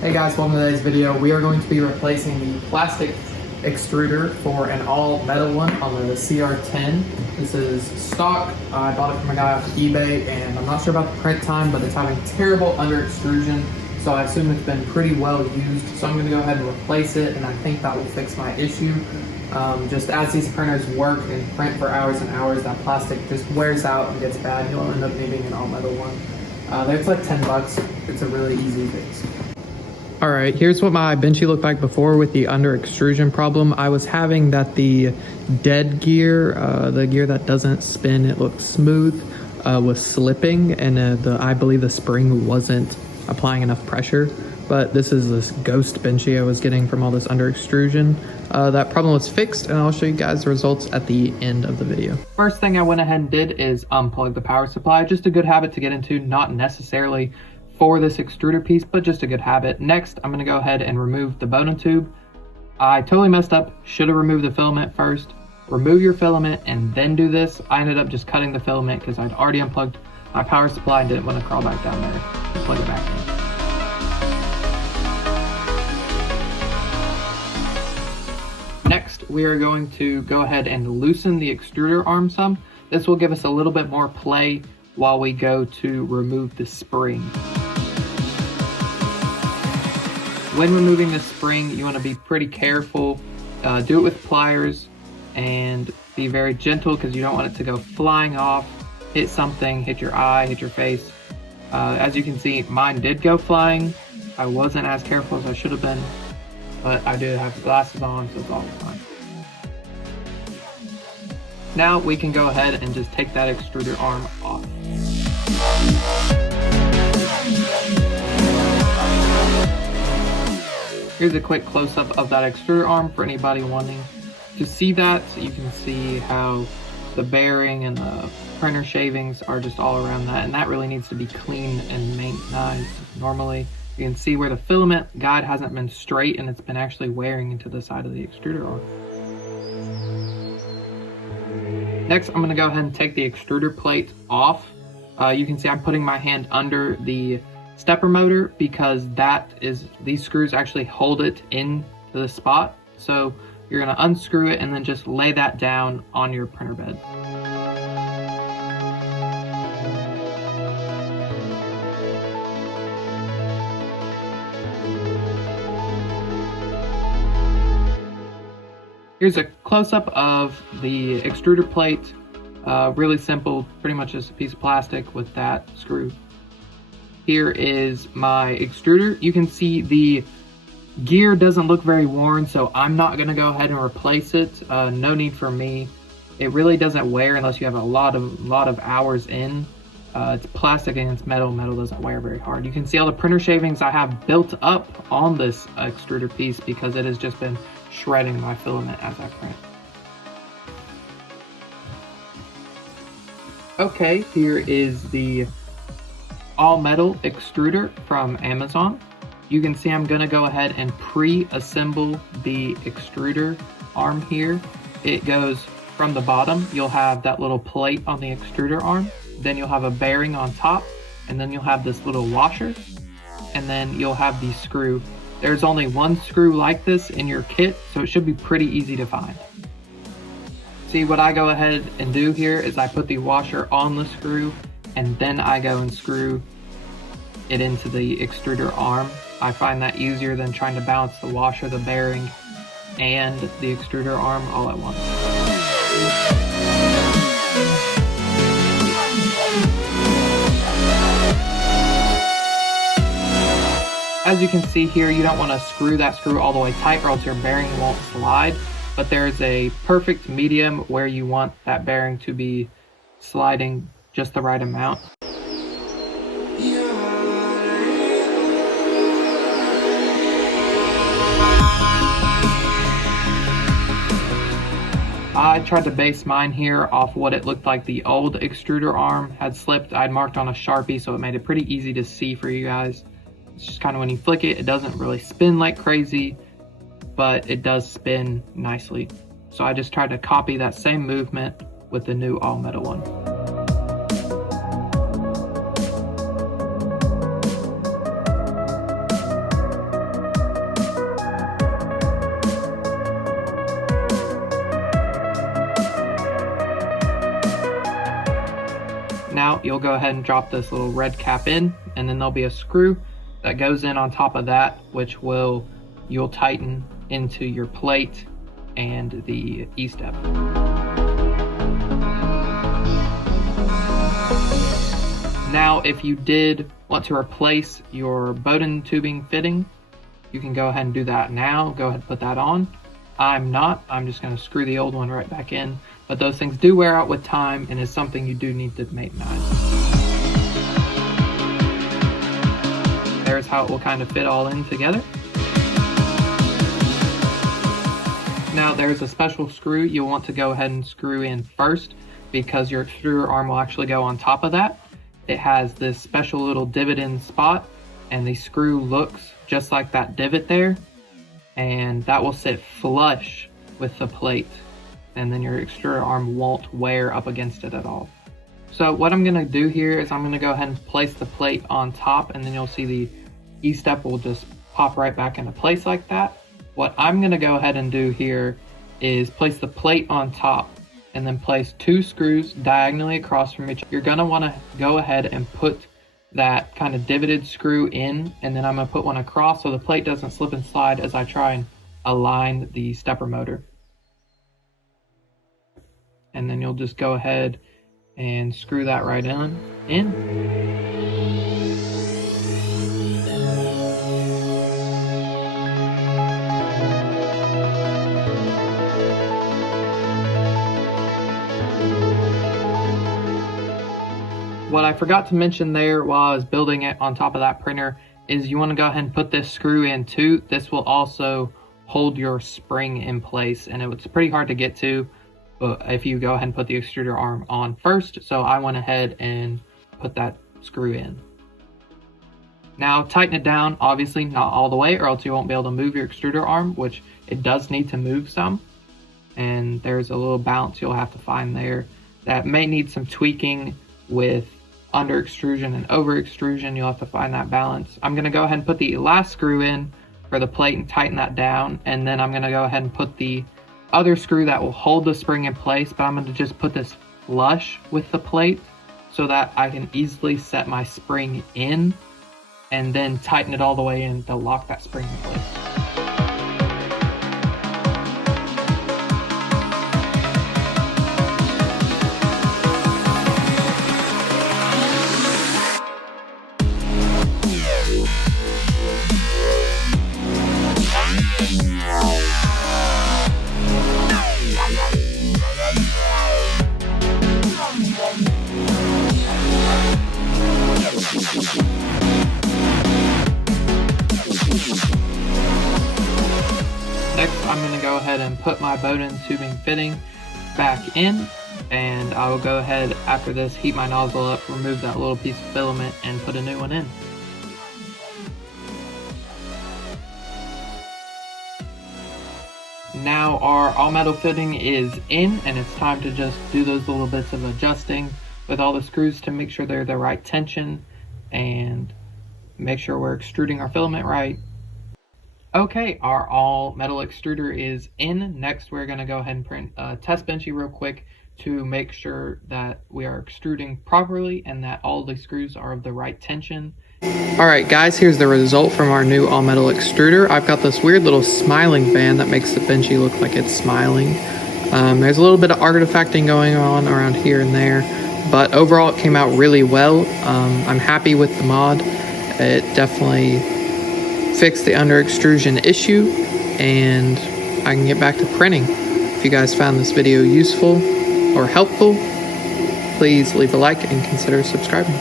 Hey guys, welcome to today's video. We are going to be replacing the plastic extruder for an all metal one on the Cr10. This is stock. I bought it from a guy off eBay and I'm not sure about the print time, but it's having terrible under extrusion. So I assume it's been pretty well used. So I'm going to go ahead and replace it, and I think that will fix my issue. Just as these printers work and print for hours and hours, that plastic just wears out and gets bad. You'll end up needing an all metal one. It's like 10 bucks. It's a really easy fix. All right, here's what my Benchy looked like before with the under extrusion problem. I was having that the dead gear, the gear that doesn't spin, it looks smooth, was slipping, and I believe the spring wasn't applying enough pressure. But this is this ghost Benchy I was getting from all this under extrusion. That problem was fixed, and I'll show you guys the results at the end of the video. First thing I went ahead and did is unplug the power supply. Just a good habit to get into, not necessarily for this extruder piece, but just a good habit. Next, I'm gonna go ahead and remove the Bowden tube. I totally messed up, should have removed the filament first. Remove your filament and then do this. I ended up just cutting the filament because I'd already unplugged my power supply and didn't want to crawl back down there to plug it back in. Next, we are going to go ahead and loosen the extruder arm some. This will give us a little bit more play while we go to remove the spring. When removing the spring, you want to be pretty careful. Do it with pliers and be very gentle because you don't want it to go flying off, hit something, hit your eye, hit your face. As you can see, mine did go flying. I wasn't as careful as I should have been, but I did have glasses on, so it's all fine. Now we can go ahead and just take that extruder arm off. Here's a quick close-up of that extruder arm for anybody wanting to see that. So you can see how the bearing and the printer shavings are just all around that, and that really needs to be cleaned and maintained. Normally you can see where the filament guide hasn't been straight and it's been actually wearing into the side of the extruder arm. Next, I'm going to go ahead and take the extruder plate off. You can see I'm putting my hand under the stepper motor because these screws actually hold it into the spot. So you're going to unscrew it and then just lay that down on your printer bed. Here's a close-up of the extruder plate. Really simple, pretty much just a piece of plastic with that screw. Here is my extruder. You can see the gear doesn't look very worn, so I'm not gonna go ahead and replace it. No need for me. It really doesn't wear unless you have a lot of hours in. It's plastic and it's metal. Metal doesn't wear very hard. You can see all the printer shavings I have built up on this extruder piece because it has just been shredding my filament as I print. Okay, here is the all metal extruder from Amazon. You can see I'm gonna go ahead and pre-assemble the extruder arm here. It goes from the bottom. You'll have that little plate on the extruder arm. Then you'll have a bearing on top, and then you'll have this little washer, and then you'll have the screw. There's only one screw like this in your kit, so it should be pretty easy to find. See, what I go ahead and do here is I put the washer on the screw, and then I go and screw it into the extruder arm. I find that easier than trying to balance the washer, the bearing, and the extruder arm all at once. As you can see here, you don't want to screw that screw all the way tight or else your bearing won't slide, but there's a perfect medium where you want that bearing to be sliding just the right amount. I tried to base mine here off what it looked like the old extruder arm had slipped. I'd marked on a Sharpie, so it made it pretty easy to see for you guys. It's just kind of when you flick it, it doesn't really spin like crazy, but it does spin nicely. So I just tried to copy that same movement with the new all metal one. you'll go ahead and drop this little red cap in, and then there'll be a screw that goes in on top of that, which you'll tighten into your plate and the E-step. Now, if you did want to replace your Bowden tubing fitting, you can go ahead and do that now. Go ahead and put that on. I'm just going to screw the old one right back in. But those things do wear out with time, and is something you do need to maintenance. There's how it will kind of fit all in together. Now there's a special screw you'll want to go ahead and screw in first, because your extruder arm will actually go on top of that. It has this special little divot in spot, and the screw looks just like that divot there, and that will sit flush with the plate, and then your extruder arm won't wear up against it at all. So what I'm gonna do here is I'm gonna go ahead and place the plate on top, and then you'll see the E-step will just pop right back into place like that. What I'm gonna go ahead and do here is place the plate on top, and then place 2 screws diagonally across from each other. You're gonna wanna go ahead and put that kind of divoted screw in, and then I'm gonna put one across so the plate doesn't slip and slide as I try and align the stepper motor. And then you'll just go ahead and screw that right in. What I forgot to mention there while I was building it on top of that printer is you want to go ahead and put this screw in too. This will also hold your spring in place, and it's pretty hard to get to if you go ahead and put the extruder arm on first. So I went ahead and put that screw in. Now tighten it down, obviously not all the way, or else you won't be able to move your extruder arm, which it does need to move some. And there's a little balance you'll have to find there that may need some tweaking with under extrusion and over extrusion. You'll have to find that balance. I'm gonna go ahead and put the last screw in for the plate and tighten that down, and then I'm gonna go ahead and put the other screw that will hold the spring in place, but I'm gonna just put this flush with the plate so that I can easily set my spring in and then tighten it all the way in to lock that spring in place. Next, I'm going to go ahead and put my Bowden tubing fitting back in, and I will go ahead after this, heat my nozzle up, remove that little piece of filament, and put a new one in. Now our all metal fitting is in, and it's time to just do those little bits of adjusting with all the screws to make sure they're the right tension and make sure we're extruding our filament right. Okay, our all metal extruder is in. Next, we're going to go ahead and test Benchy real quick to make sure that we are extruding properly and that all the screws are of the right tension. Alright guys, here's the result from our new all metal extruder. I've got this weird little smiling band that makes the Benchy look like it's smiling. There's a little bit of artifacting going on around here and there, but overall it came out really well. I'm happy with the mod. It definitely fixed the under extrusion issue, and I can get back to printing. If you guys found this video useful or helpful, please leave a like and consider subscribing.